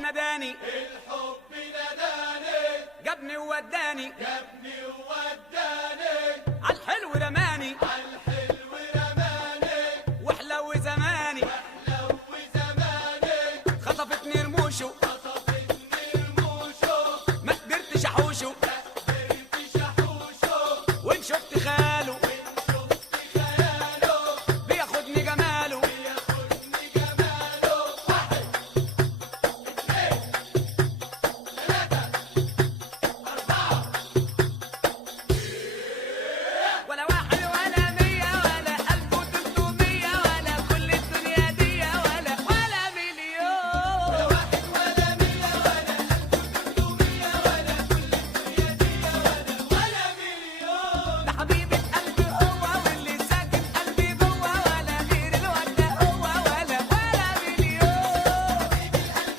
ناداني، الحب ناداني، جابني ووداني، جابني ووداني، عالحلو رماني، عالحلو رماني، وحلو زماني، وحلو زماني، خطفتني رموشه